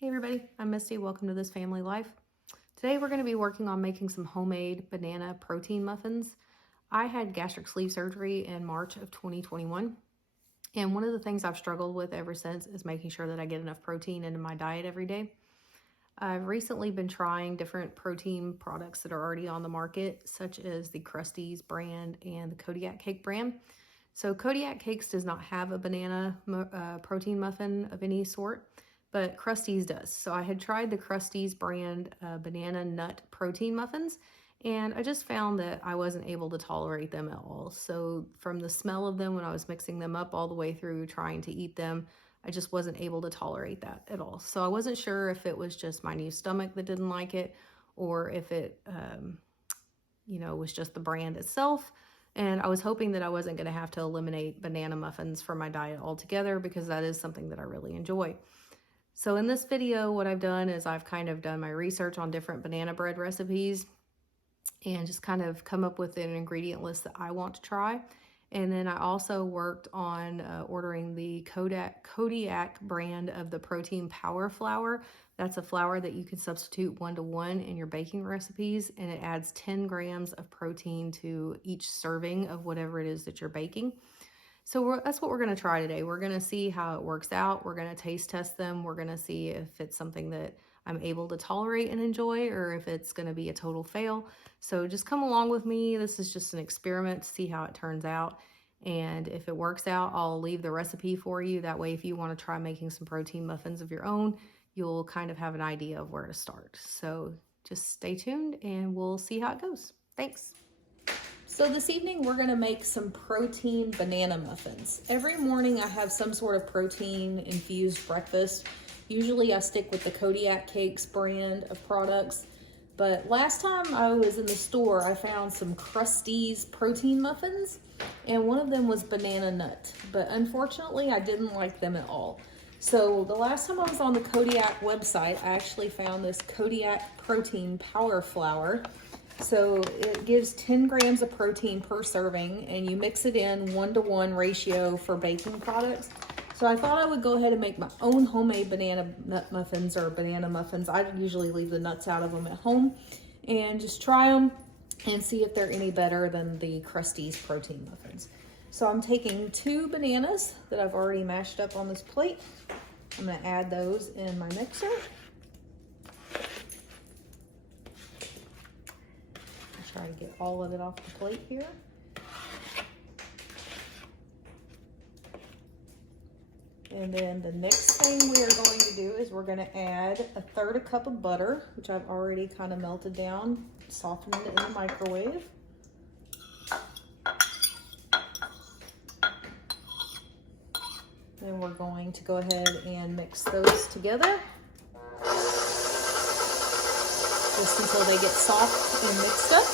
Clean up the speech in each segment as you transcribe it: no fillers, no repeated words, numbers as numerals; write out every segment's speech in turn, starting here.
Hey everybody, I'm Misty. Welcome to This Family Life. Today we're going to be working on making some homemade banana protein muffins. I had gastric sleeve surgery in March of 2021, and one of the things I've struggled with ever since is making sure that I get enough protein into my diet every day. I've recently been trying different protein products that are already on the market, such as the Krusteaz brand and the Kodiak Cake brand. So Kodiak Cakes does not have a banana protein muffin of any sort, but Krusteaz does. So I had tried the Krusteaz brand banana nut protein muffins, and I just found that I wasn't able to tolerate them at all. So from the smell of them when I was mixing them up all the way through trying to eat them, I just wasn't able to tolerate that at all. So I wasn't sure if it was just my new stomach that didn't like it, or if it, was just the brand itself. And I was hoping that I wasn't going to have to eliminate banana muffins from my diet altogether, because that is something that I really enjoy. So in this video, what I've done is I've kind of done my research on different banana bread recipes and just kind of come up with an ingredient list that I want to try. And then I also worked on ordering the Kodiak brand of the protein power flour. That's a flour that you can substitute 1-to-1 in your baking recipes, and it adds 10 grams of protein to each serving of whatever it is that you're baking. So that's what we're going to try today. We're going to see how it works out. We're going to taste test them. We're going to see if it's something that I'm able to tolerate and enjoy, or if it's going to be a total fail. So just come along with me. This is just an experiment to see how it turns out. And if it works out, I'll leave the recipe for you. That way, if you want to try making some protein muffins of your own, you'll kind of have an idea of where to start. So just stay tuned and we'll see how it goes. Thanks. So this evening we're going to make some protein banana muffins. Every morning I have some sort of protein infused breakfast. Usually I stick with the Kodiak Cakes brand of products. But last time I was in the store, I found some Krusteaz protein muffins, and one of them was banana nut. But unfortunately, I didn't like them at all. So the last time I was on the Kodiak website, I actually found this Kodiak protein power flour. So it gives 10 grams of protein per serving, and you mix it in 1-to-1 ratio for baking products. So I thought I would go ahead and make my own homemade banana nut muffins, or banana muffins. I usually leave the nuts out of them at home, and just try them and see if they're any better than the Krusteaz protein muffins. So I'm taking 2 bananas that I've already mashed up on this plate. I'm going to add those in my mixer. Try to get all of it off the plate here. And then the next thing we are going to do is we're going to add 1/3 cup of butter, which I've already kind of melted down, softened it in the microwave. Then we're going to go ahead and mix those together just until they get soft and mixed up.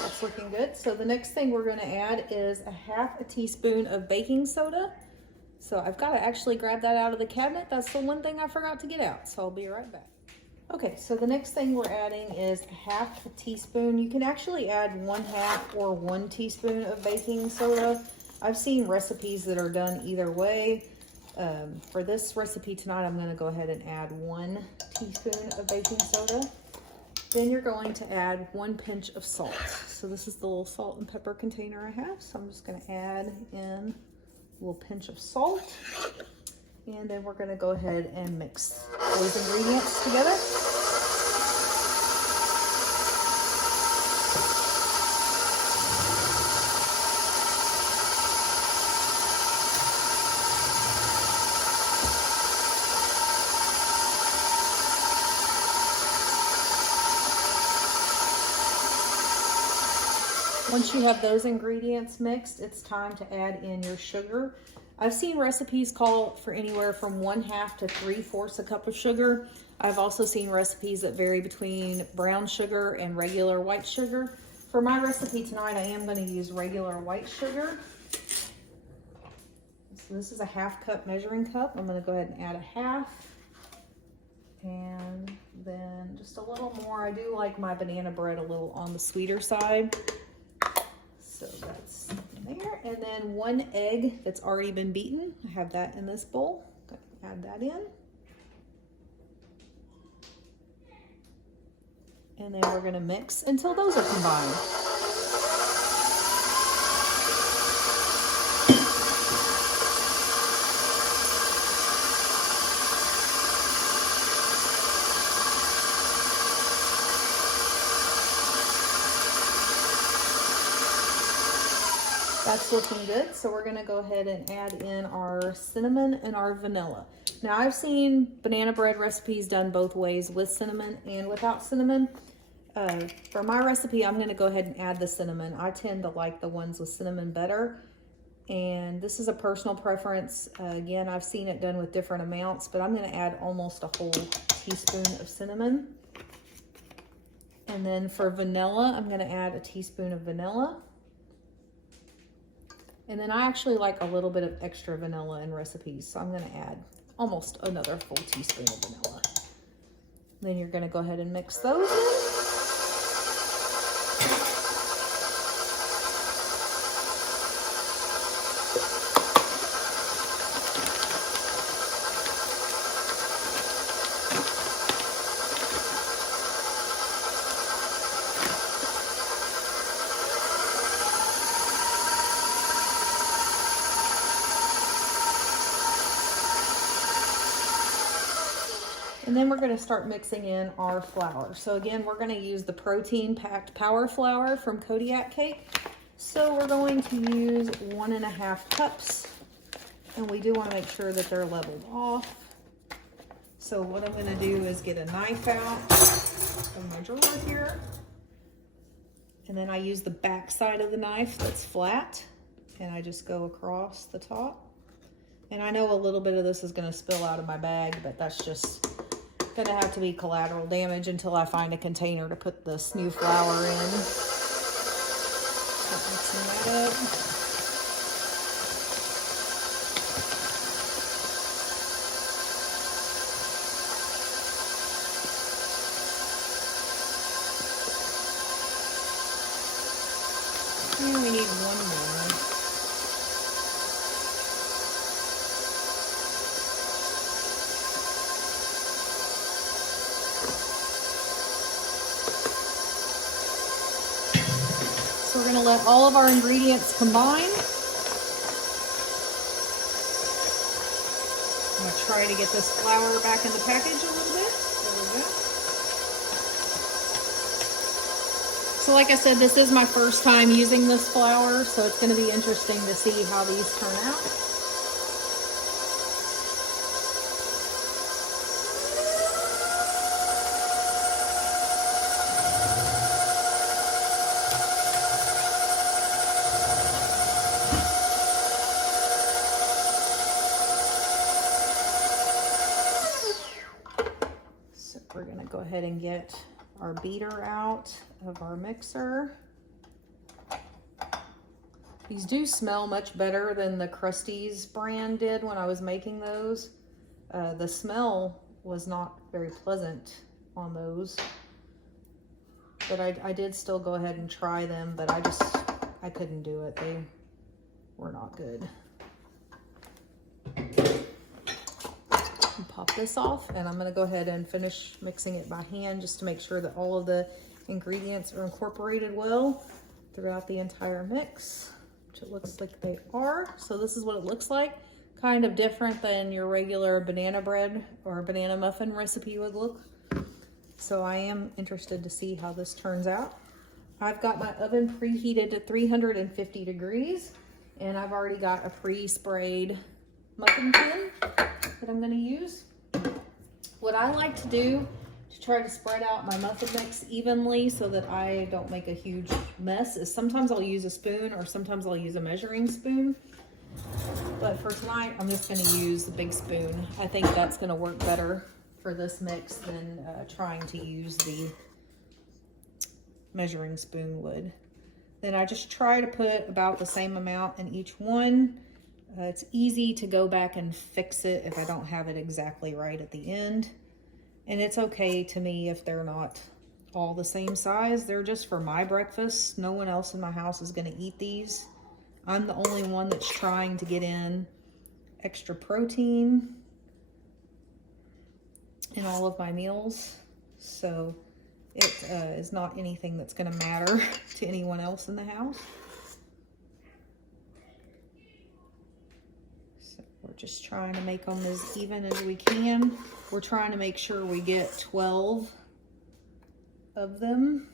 That's looking good. So the next thing we're going to add is 1/2 teaspoon of baking soda. So I've got to actually grab that out of the cabinet. That's the one thing I forgot to get out. So I'll be right back. Okay, so the next thing we're adding is 1/2 teaspoon. You can actually add 1/2 or 1 teaspoon of baking soda. I've seen recipes that are done either way. For this recipe tonight, I'm going to go ahead and add 1 teaspoon of baking soda. Then you're going to add 1 pinch of salt. So this is the little salt and pepper container I have. So I'm just going to add in a little pinch of salt. And then we're going to go ahead and mix those ingredients together. Once you have those ingredients mixed, it's time to add in your sugar. I've seen recipes call for anywhere from 1/2 to 3/4 a cup of sugar. I've also seen recipes that vary between brown sugar and regular white sugar. For my recipe tonight, I am going to use regular white sugar. So this is a 1/2 cup measuring cup. I'm gonna go ahead and add a 1/2. And then just a little more. I do like my banana bread a little on the sweeter side. So that's in there. And then 1 egg that's already been beaten. I have that in this bowl. Add that in. And then we're gonna mix until those are combined. That's looking good. So we're gonna go ahead and add in our cinnamon and our vanilla. Now I've seen banana bread recipes done both ways, with cinnamon and without cinnamon. For my recipe, I'm gonna go ahead and add the cinnamon. I tend to like the ones with cinnamon better. And this is a personal preference. Again, I've seen it done with different amounts, but I'm gonna add almost a whole teaspoon of cinnamon. And then for vanilla, I'm gonna add a teaspoon of vanilla. And then I actually like a little bit of extra vanilla in recipes, so I'm gonna add almost another full teaspoon of vanilla. Then you're gonna go ahead and mix those in. And then we're going to start mixing in our flour. So again, we're going to use the protein packed power flour from Kodiak Cake. So we're going to use 1.5 cups. And we do want to make sure that they're leveled off. So what I'm going to do is get a knife out of my drawer here. And then I use the back side of the knife that's flat. And I just go across the top. And I know a little bit of this is going to spill out of my bag, but that's just going to have to be collateral damage until I find a container to put this new flour in. Start mixing that up. And we need one more. So we're going to let all of our ingredients combine. I'm going to try to get this flour back in the package a little bit. There we go. So like I said, this is my first time using this flour, so it's going to be interesting to see how these turn out. We're going to go ahead and get our beater out of our mixer. These do smell much better than the Krusteaz brand did when I was making those. The smell was not very pleasant on those, but I did still go ahead and try them, but I couldn't do it. They were not good. Pop this off, and I'm going to go ahead and finish mixing it by hand just to make sure that all of the ingredients are incorporated well throughout the entire mix, which it looks like they are. So this is what it looks like. Kind of different than your regular banana bread or banana muffin recipe would look. So I am interested to see how this turns out. I've got my oven preheated to 350 degrees, and I've already got a pre-sprayed muffin tin that I'm going to use. What I like to do to try to spread out my muffin mix evenly so that I don't make a huge mess is sometimes I'll use a spoon, or sometimes I'll use a measuring spoon. But for tonight, I'm just going to use the big spoon. I think that's going to work better for this mix than trying to use the measuring spoon would. Then I just try to put about the same amount in each one. It's easy to go back and fix it if I don't have it exactly right at the end. And it's okay to me if they're not all the same size. They're just for my breakfast. No one else in my house is going to eat these. I'm the only one that's trying to get in extra protein in all of my meals. So it is not anything that's going to matter to anyone else in the house. So we're just trying to make them as even as we can. We're trying to make sure we get 12 of them.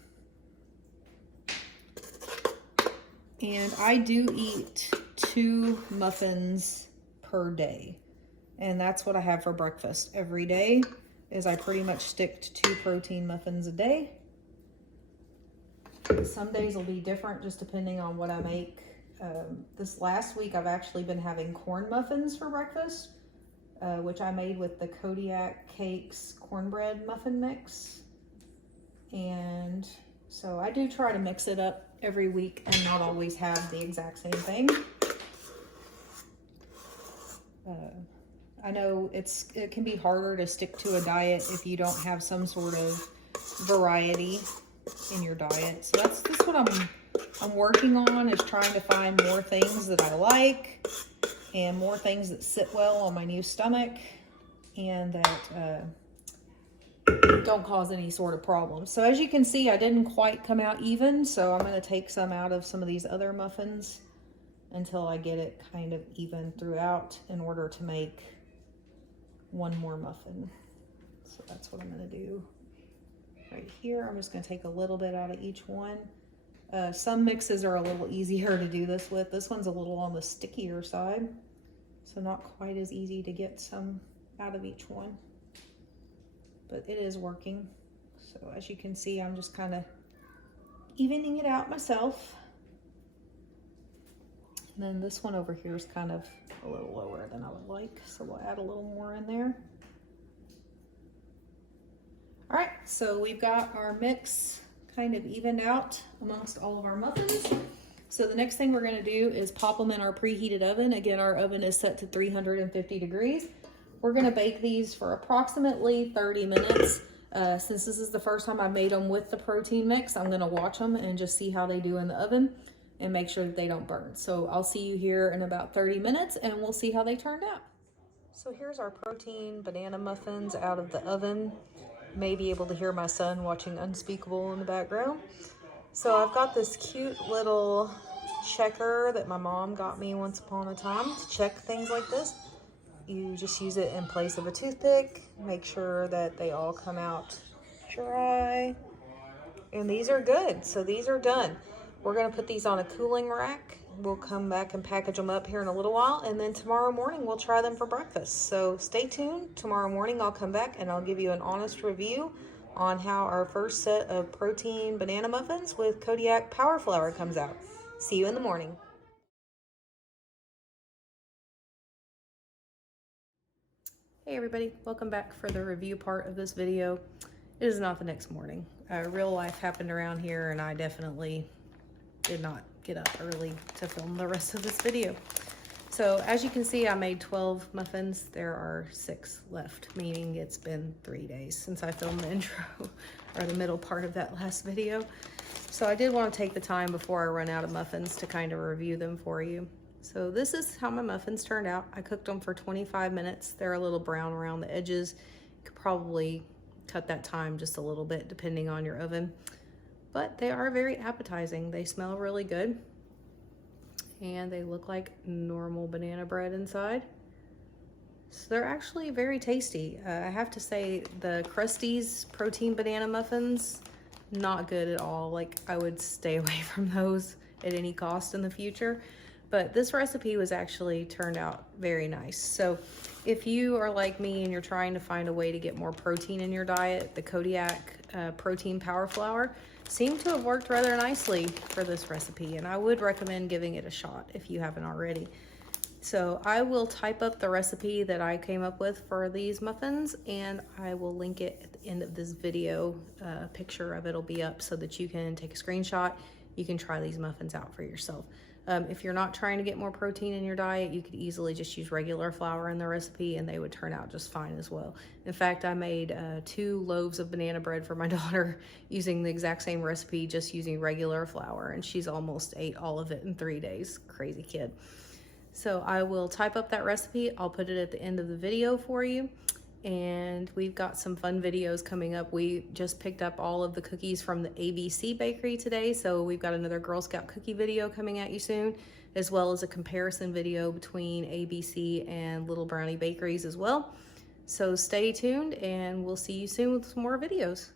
And I do eat 2 muffins per day. And that's what I have for breakfast every day, is I pretty much stick to 2 protein muffins a day. Some days will be different just depending on what I make. This last week I've actually been having corn muffins for breakfast, which I made with the Kodiak Cakes cornbread muffin mix. And so I do try to mix it up every week and not always have the exact same thing. I know it can be harder to stick to a diet if you don't have some sort of variety in your diet. So that's what I'm working on, is trying to find more things that I like and more things that sit well on my new stomach and that don't cause any sort of problems. So as you can see, I didn't quite come out even, so I'm going to take some out of some of these other muffins until I get it kind of even throughout in order to make one more muffin. So that's what I'm going to do right here. I'm just going to take a little bit out of each one. Some mixes are a little easier to do this with. This one's a little on the stickier side, so not quite as easy to get some out of each one, but it is working. So as you can see, I'm just kind of evening it out myself. And then this one over here is kind of a little lower than I would like, so we'll add a little more in there. All right, so we've got our mix kind of evened out amongst all of our muffins. So the next thing we're gonna do is pop them in our preheated oven. Again, our oven is set to 350 degrees. We're gonna bake these for approximately 30 minutes. Since this is the first time I made them with the protein mix, I'm gonna watch them and just see how they do in the oven and make sure that they don't burn. So I'll see you here in about 30 minutes and we'll see how they turned out. So here's our protein banana muffins out of the oven. You may be able to hear my son watching Unspeakable in the background. So I've got this cute little checker that my mom got me once upon a time to check things like this. You just use it in place of a toothpick. Make sure that they all come out dry. And these are good, so these are done. We're gonna put these on a cooling rack. We'll come back and package them up here in a little while, and then tomorrow morning we'll try them for breakfast. So stay tuned. Tomorrow morning I'll come back and I'll give you an honest review on how our first set of protein banana muffins with Kodiak Power Flour comes out. See you in the morning. Hey everybody, welcome back for the review part of this video. It is not the next morning. Real life happened around here and I definitely did not get up early to film the rest of this video. So as you can see, I made 12 muffins. There are 6 left, meaning it's been 3 days since I filmed the intro or the middle part of that last video. So I did want to take the time before I run out of muffins to kind of review them for you. So this is how my muffins turned out. I cooked them for 25 minutes. They're a little brown around the edges. You could probably cut that time just a little bit depending on your oven. But they are very appetizing. They smell really good. And they look like normal banana bread inside. So they're actually very tasty. I have to say the Krusteaz protein banana muffins, not good at all. Like I would stay away from those at any cost in the future. But this recipe was actually turned out very nice. So if you are like me and you're trying to find a way to get more protein in your diet, the Kodiak protein power flour seemed to have worked rather nicely for this recipe, and I would recommend giving it a shot if you haven't already. So I will type up the recipe that I came up with for these muffins, and I will link it at the end of this video. A picture of it will be up so that you can take a screenshot. You can try these muffins out for yourself. If you're not trying to get more protein in your diet, you could easily just use regular flour in the recipe and they would turn out just fine as well. In fact, I made 2 loaves of banana bread for my daughter using the exact same recipe, just using regular flour, and she's almost ate all of it in 3 days. Crazy kid. So I will type up that recipe. I'll put it at the end of the video for you. And we've got some fun videos coming up. We just picked up all of the cookies from the ABC bakery today, so we've got another Girl Scout cookie video coming at you soon, as well as a comparison video between ABC and Little Brownie Bakeries as well. So stay tuned and we'll see you soon with some more videos.